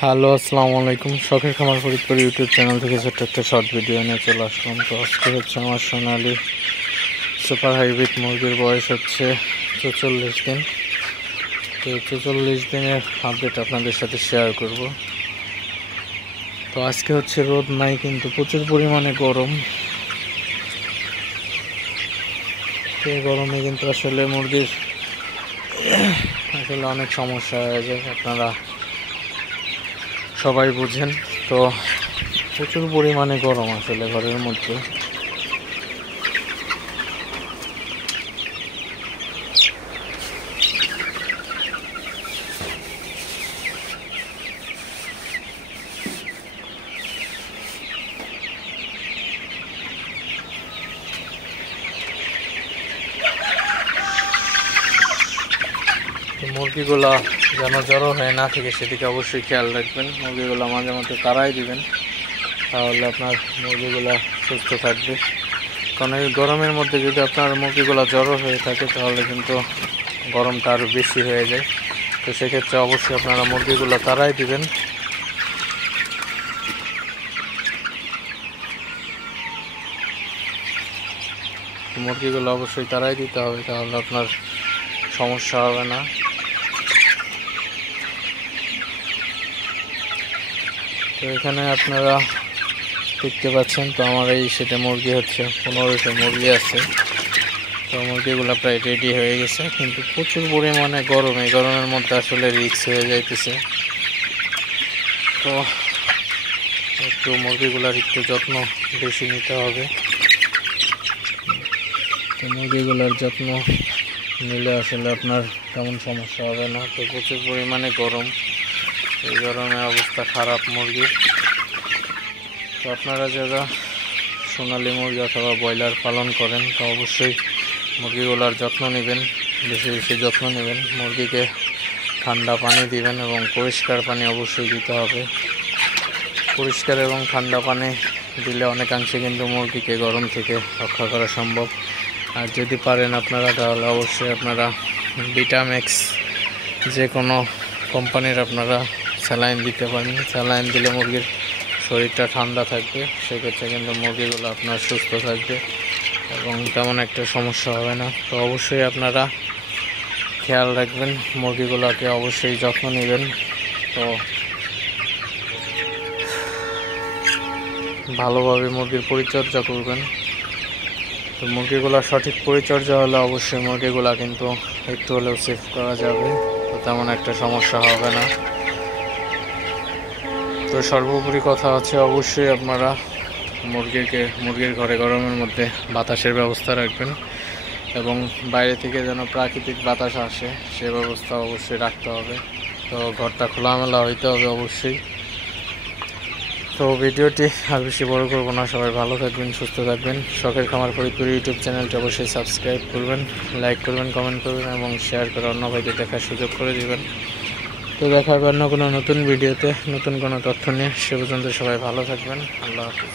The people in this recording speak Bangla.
হ্যালো, আসসালামু আলাইকুম। শখের খামার ফরিদপুর ইউটিউব চ্যানেল থেকে ছোট্ট একটা শর্ট ভিডিও নিয়ে চলে আসলাম। তো আজকে হচ্ছে আমার সোনালি সুপার হাইব্রিড মুরগির বয়স হচ্ছে 44 দিন। তো 44 দিনের আপডেট আপনাদের সাথে শেয়ার করব। তো আজকে হচ্ছে রোদ নাই, কিন্তু প্রচুর পরিমাণে গরম। তো এই গরমে কিন্তু আসলে মুরগির আসলে অনেক সমস্যা হয়ে যায়, আপনারা সবাই বুঝেন। তো প্রচুর পরিমাণে গরম আসলে ঘরের মধ্যে। মুরগিগুলা যেন জড়ো হয়ে না থাকে সেদিকে অবশ্যই খেয়াল রাখবেন। মুরগিগুলো মাঝে মধ্যে তাড়াই দিবেন, তাহলে আপনার মুরগিগুলা সুস্থ থাকবে। কারণ এই গরমের মধ্যে যদি আপনার মুরগিগুলো জড়ো হয়ে থাকে তাহলে কিন্তু গরমটা আরও বেশি হয়ে যায়। তো সেক্ষেত্রে অবশ্যই আপনারা মুরগিগুলো তাড়াই দিবেন। মুরগিগুলো অবশ্যই তাড়াই দিতে হবে, তাহলে আপনার সমস্যা হবে না। তো এখানে আপনারা দেখতে পাচ্ছেন, তো আমার এই সেটে মুরগি হচ্ছে 1500 মুরগি আছে। তো মুরগিগুলো প্রায় রেডি হয়ে গেছে, কিন্তু প্রচুর পরিমাণে গরম, এই গরমের মধ্যে আসলে রিস্ক হয়ে যাইতেছে। তো একটু মুরগিগুলার একটু যত্ন বেশি নিতে হবে। তো মুরগিগুলার যত্ন নিলে আসলে আপনার তেমন সমস্যা হবে না। তো প্রচুর পরিমাণে গরম, এই গরমে অবস্থা খারাপ মুরগির। তো আপনারা যারা সোনালী মুরগি অথবা ব্রয়লার পালন করেন, তো অবশ্যই মুরগিগুলার যত্ন নেবেন, বেশি বেশি যত্ন নেবেন। মুরগিকে ঠান্ডা পানি দিবেন এবং পরিষ্কার পানি অবশ্যই দিতে হবে। পরিষ্কার এবং ঠান্ডা পানি দিলে অনেকাংশে কিন্তু মুরগিকে গরম থেকে রক্ষা করা সম্ভব। আর যদি পারেন আপনারা, তাহলে অবশ্যই আপনারা ভিটাম্যাক্স যে কোনো কোম্পানির আপনারা স্যালাইন দিতে পারেন। স্যালাইন দিলে মুরগির শরীরটা ঠান্ডা থাকবে, সেক্ষেত্রে কিন্তু মুরগিগুলো আপনার সুস্থ থাকবে এবং তেমন একটা সমস্যা হবে না। তো অবশ্যই আপনারা খেয়াল রাখবেন, মুরগিগুলোকে অবশ্যই যত্ন নেবেন। তো ভালোভাবে মুরগির পরিচর্যা করবেন। তো মুরগিগুলো সঠিক পরিচর্যা হলে অবশ্যই মুরগিগুলো কিন্তু একটু হলেও সেভ করা যাবে, তো তেমন একটা সমস্যা হবে না। তো সর্বোপরি কথা হচ্ছে, অবশ্যই আপনারা মুরগির ঘরে গরমের মধ্যে বাতাসের ব্যবস্থা রাখবেন এবং বাইরে থেকে যেন প্রাকৃতিক বাতাস আসে সে ব্যবস্থা অবশ্যই রাখতে হবে। তো ঘরটা খোলামেলা হইতে হবে অবশ্যই। তো ভিডিওটি আর বেশি বড় করবো না, সবাই ভালো থাকবেন, সুস্থ থাকবেন। শখের খামার ফরিদপুর ইউটিউব চ্যানেলটি অবশ্যই সাবস্ক্রাইব করবেন, লাইক করবেন, কমেন্ট করবেন এবং শেয়ার করে অন্য ভাইদের দেখার সুযোগ করে দেবেন। তো দেখা হবে অন্য কোনো নতুন ভিডিওতে নতুন কোনো তথ্য নিয়ে। সে পর্যন্ত সবাই ভালো থাকবেন। আল্লাহ হাফিজ।